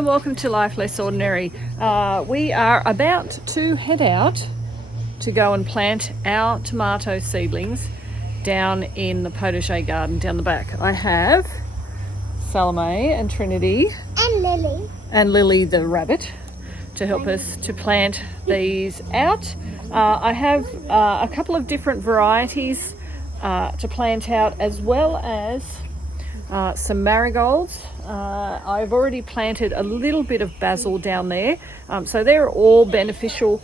and welcome to Life Less Ordinary. We are about to head out to go and plant our tomato seedlings down in the potager garden down the back. I have Salome and Trinity and Lily the rabbit to help us to plant these out. I have a couple of different varieties to plant out, as well as some marigolds. I've already planted a little bit of basil down there, so they're all beneficial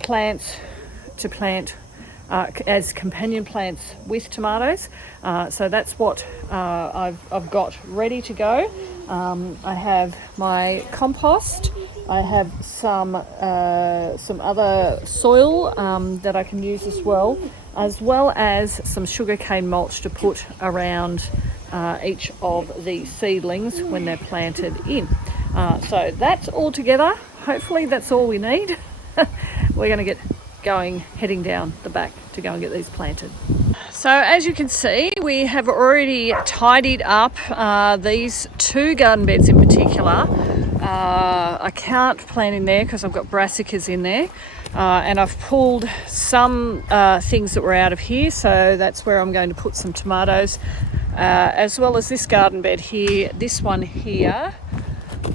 plants to plant as companion plants with tomatoes. So that's what I've got ready to go. I have my compost. I have some other soil that I can use as well as some sugarcane mulch to put around each of the seedlings when they're planted in. So that's all together. Hopefully that's all we need. We're going to get going, heading down the back to go and get these planted. So as you can see, we have already tidied up these two garden beds in particular. I can't plant in there because I've got brassicas in there, and I've pulled some things that were out of here, so that's where I'm going to put some tomatoes, as well as this garden bed here, this one here.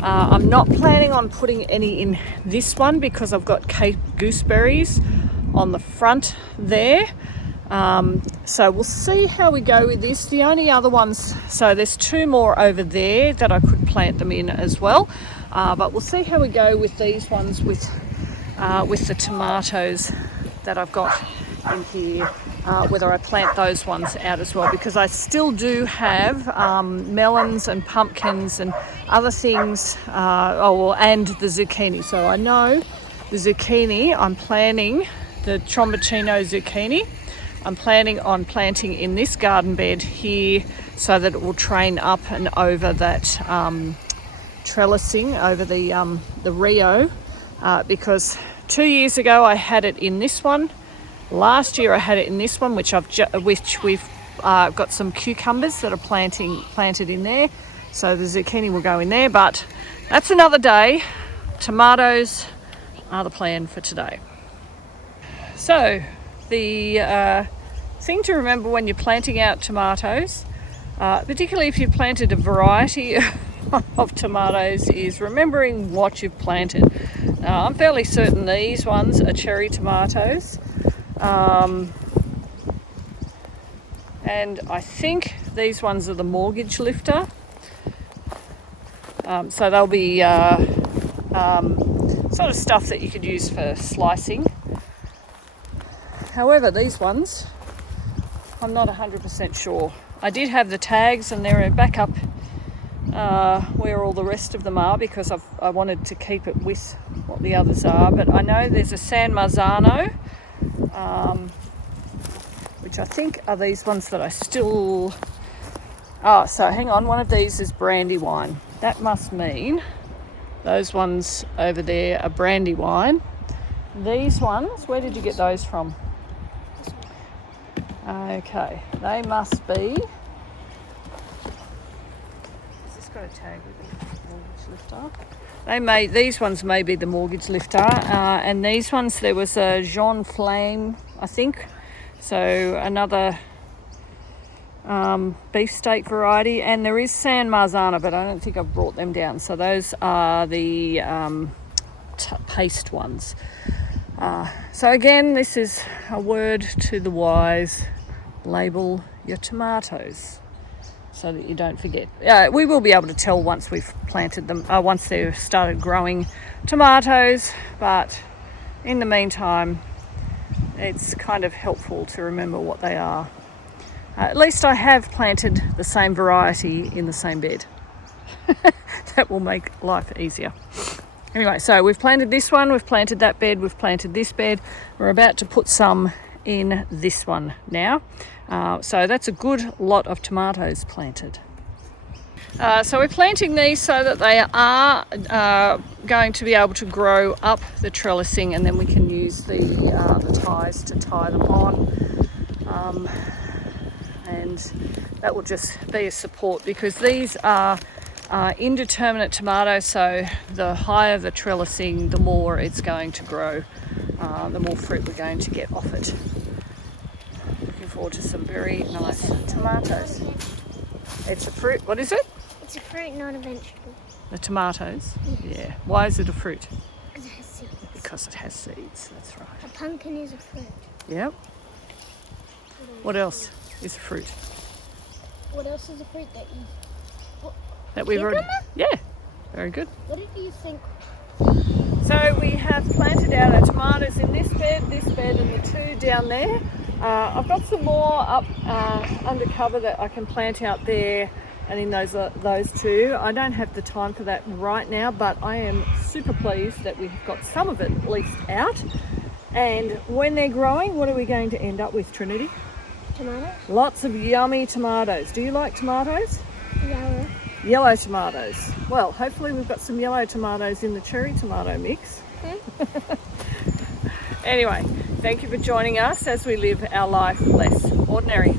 I'm not planning on putting any in this one because I've got Cape gooseberries on the front there. So we'll see how we go with this. The only other ones, so there's two more over there that I could plant them in as well, but we'll see how we go with these ones with the tomatoes that I've got in here, whether I plant those ones out as well, because I still do have melons and pumpkins and other things, and the zucchini. So I know the zucchini, I'm planning the Tromboncino zucchini. I'm planning on planting in this garden bed here so that it will train up and over that trellising over the Rio, because 2 years ago I had it in this one. Last year I had it in this one, which we've got some cucumbers that are planted in there. So the zucchini will go in there, but that's another day. Tomatoes are the plan for today. So the thing to remember when you're planting out tomatoes, particularly if you've planted a variety of tomatoes, is remembering what you've planted. Now, I'm fairly certain these ones are cherry tomatoes, and I think these ones are the mortgage lifter. So they'll be sort of stuff that you could use for slicing. However, these ones, I'm not 100% sure. I did have the tags and they're back up where all the rest of them are, because I wanted to keep it with what the others are. But I know there's a San Marzano, which I think are these ones that I still... Oh, so hang on, one of these is Brandywine. That must mean those ones over there are Brandywine. These ones, where did you get those from? Okay, they must be... Has this got a tag with it? Mortgage lifter? These ones may be the mortgage lifter, and these ones, there was a Juane Flamme, I think. So another beefsteak variety, and there is San Marzano, but I don't think I've brought them down. So those are the paste ones. So again, this is a word to the wise: label your tomatoes so that you don't forget. We will be able to tell once we've planted them, once they've started growing tomatoes, but in the meantime it's kind of helpful to remember what they are. At least I have planted the same variety in the same bed. That will make life easier. Anyway, so we've planted this one, we've planted that bed, we've planted this bed. We're about to put some in this one now. So that's a good lot of tomatoes planted. So we're planting these so that they are going to be able to grow up the trellising, and then we can use the ties to tie them on. And that will just be a support, because these are indeterminate tomato, so the higher the trellising, the more it's going to grow, the more fruit we're going to get off it. Looking forward to some very nice tomatoes. It's a fruit. What is it? It's a fruit, not a vegetable. The tomatoes? Yes. Yeah. Why is it a fruit? Because it has seeds. Because it has seeds, that's right. A pumpkin is a fruit. Yep. What else is a fruit? What else is a fruit that you... That we've already... Cucumber? Yeah, very good. What did you think? So we have planted out our tomatoes in this bed, and the two down there. I've got some more up under cover that I can plant out there and in those two. I don't have the time for that right now, but I am super pleased that we've got some of it at least out. And when they're growing, what are we going to end up with, Trinity? Tomatoes? Lots of yummy tomatoes. Do you like tomatoes? Yellow. Yellow tomatoes. Well, hopefully we've got some yellow tomatoes in the cherry tomato mix. Anyway, thank you for joining us as we live our life less ordinary.